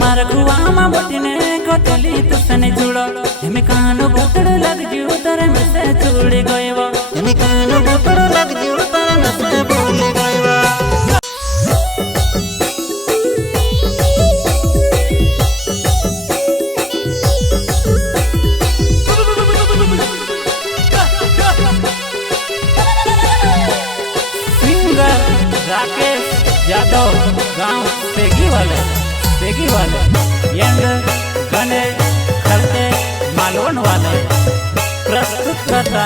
मारा कुआ मा बटने कतली तुसने जुड़ो हमें कानो बोतड़ लग जियो तारे में से छुड़ गएवा हमें कानो बोतड़ लग जियो तारे में से भूल गएवा सिंगर राकेश यादव गांव सेगी वाले यंग गने खलते मालवण वाले प्रस्तुत करता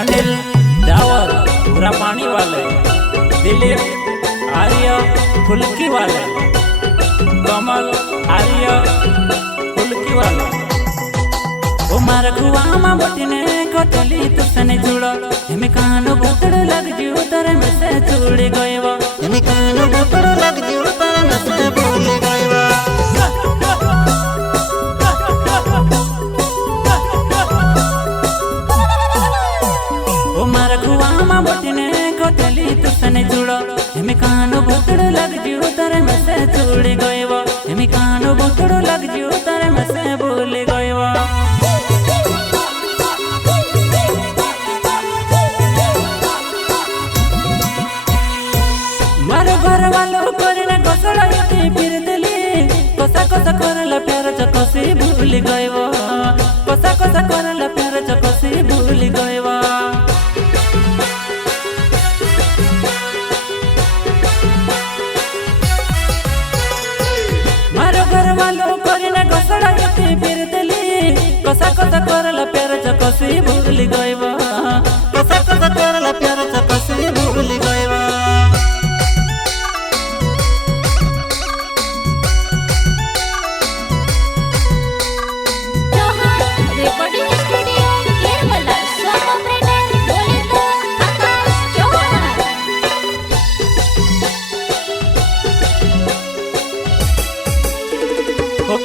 अनिल दावर बुरापानी वाले दिलीप आर्य फुल्की वाले कमल आर्य फुल्की वाले ओ मारा कुआ मा बटने कतली तुसने जुड़ो हमें कानो बोतड़ लग जियो तारे में से छुड़ गएवा हमें कानो बोतड़ लग जियो तारे में से भूल गएवा ओ मारा कुआ मा बटने कतली तुसने जुड़ो हमें कानो बोतड़ लग जियो तारे में से छुड़ गएवा हमें कानो बोतड़ लग जियो तारे में से भूल गएवा मारो घर वालों करने घोषणा के फिर दिली कोसा कोसा करला प्यार चकोसी भूल गएवा कोसा कोसा करला प्यार चकोसी भूल गएवा मारो घर वालों करने घोषणा के फिर दिली कोसा कोसा करला प्यार चकोसी भूल गएवा कोसा कोसा करला प्यार चकोसी भूल गएवा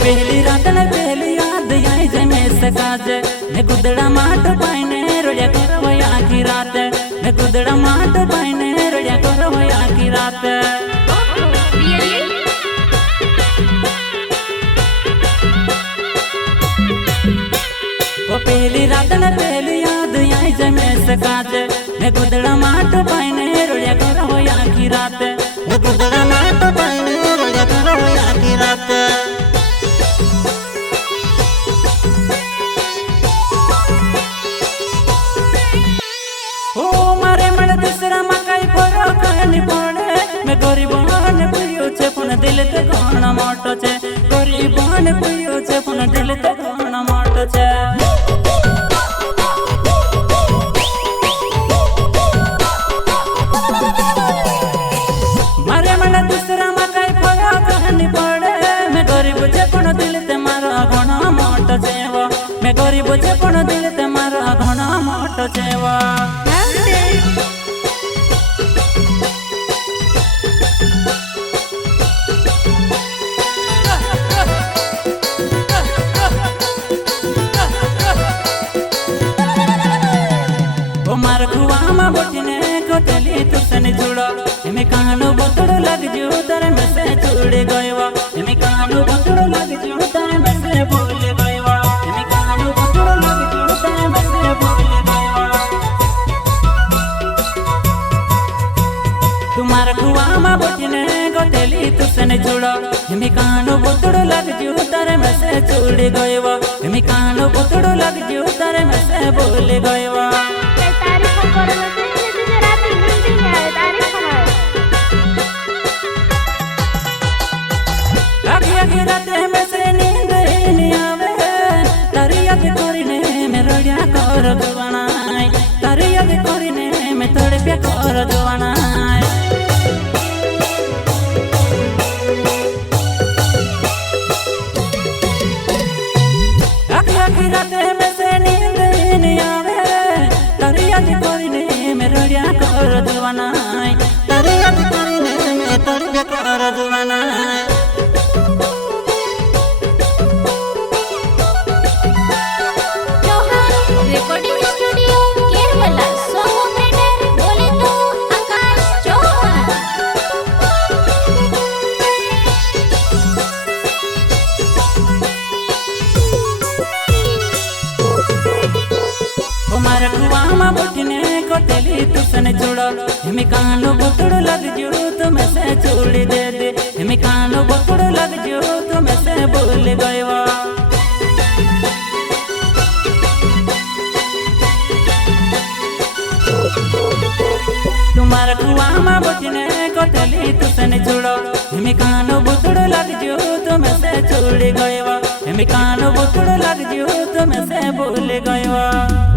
पहली रात न पहली याद आई जमे सकाज ने गुदड़ा माट पाइने रोया करवया की रात ने गुदड़ा माट पाइने रोया करवया की रात वो पहली रात न पहली याद आई जमे सकाज ने गुदड़ा माट पाइने रोया करवया की रात ने गुदड़ा माट पाइने रोया करवया की रात मैं गरीबान पियो छे पुन दिल ते घणा मोटो छे गरीबान पियो छे पुन दिल ते घणा मोटो छे मारे मन दूसरा मा कई फरक नहीं पड़े मैं गरीब छे पुन दिल ते मारा घणा मोटो छे वो मैं गरीब छे पुन दिल ते मारा घणा मोटो छे वो मारा कुआ मा बटने कतली तुसने जुड़ो हमें कानो बोतड़ लग जियो तारे में से छुड़ गएवा हमें कानो बोतड़ लग जियो तारे में से भूल गएवा हमें कानो बोतड़ लग जियो तारे में से भूल गएवा तुम्हारा कुआ मा बटने कतली तुसने जुड़ो हमें कानो बोतड़ लग जियो तारे में से छुड़ गएवा हमें कानो बोतड़ लग जियो तारे में से भूल गएवा आगे राते में से नींद नहीं आवे तारी याद करने में रोया कर दवानाई तारी याद करने में थोड़े पे कर दवानाई आगे राते में से नींद नहीं आवे तारी याद करने में रोया कर दवानाई तारी याद करने में थोड़े पे कर दवानाई तुम्हारा कुआ में बैठने को तेली तुसने छोड़ो हिमी कानो बुतड़ लग जो तुम्हें से छोड़ दे दे हिमी कानो बुतड़ लग जो तुम्हें से भूल गयो तुम्हारा कुआ में बैठने को तेली तुसने छोड़ो हिमी कानो बुतड़ लग जो तुम्हें से छोड़ गयो हिमी कानो बुतड़ लग जो तुम्हें से भूल गयो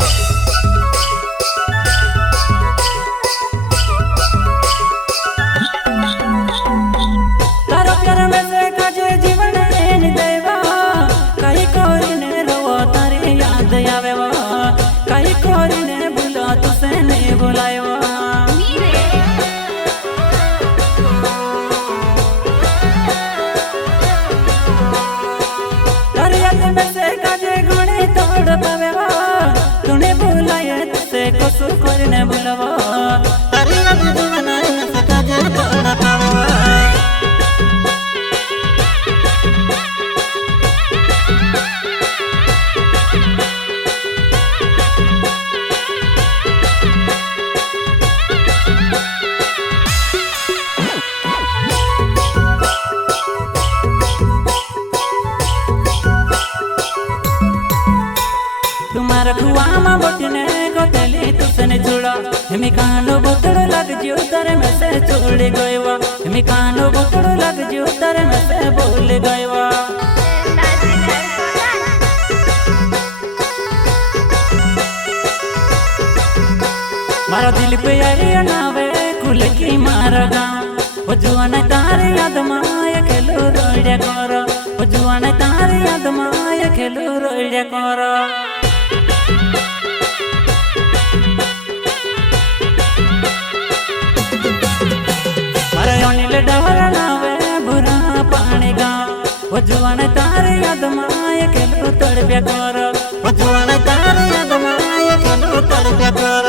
तूने बुलाया तुझसे कसू करने बुलावा तारी याद बनाए सका जे तोड़ा पावा तुम्हारा कुआ में बैठने को तेली तुसने छोड़ा हिमी कानो बुतड़ लग जो तारे में से छोड़ गयो हिमी कानो बुतड़ लग जो तारे में से भूल गयो मारा दिल पे आई नावे कुल की मारा गाँव वो जुआन तारे याद माया खेलो रोड़िया करो वो जुआन तारे याद माया खेलो रोड़िया करो पानी गाँव वो जुआन तारे याद माया खेलो तड़प्या करो वो जुआन तारे याद माया खेलो तड़प्या करो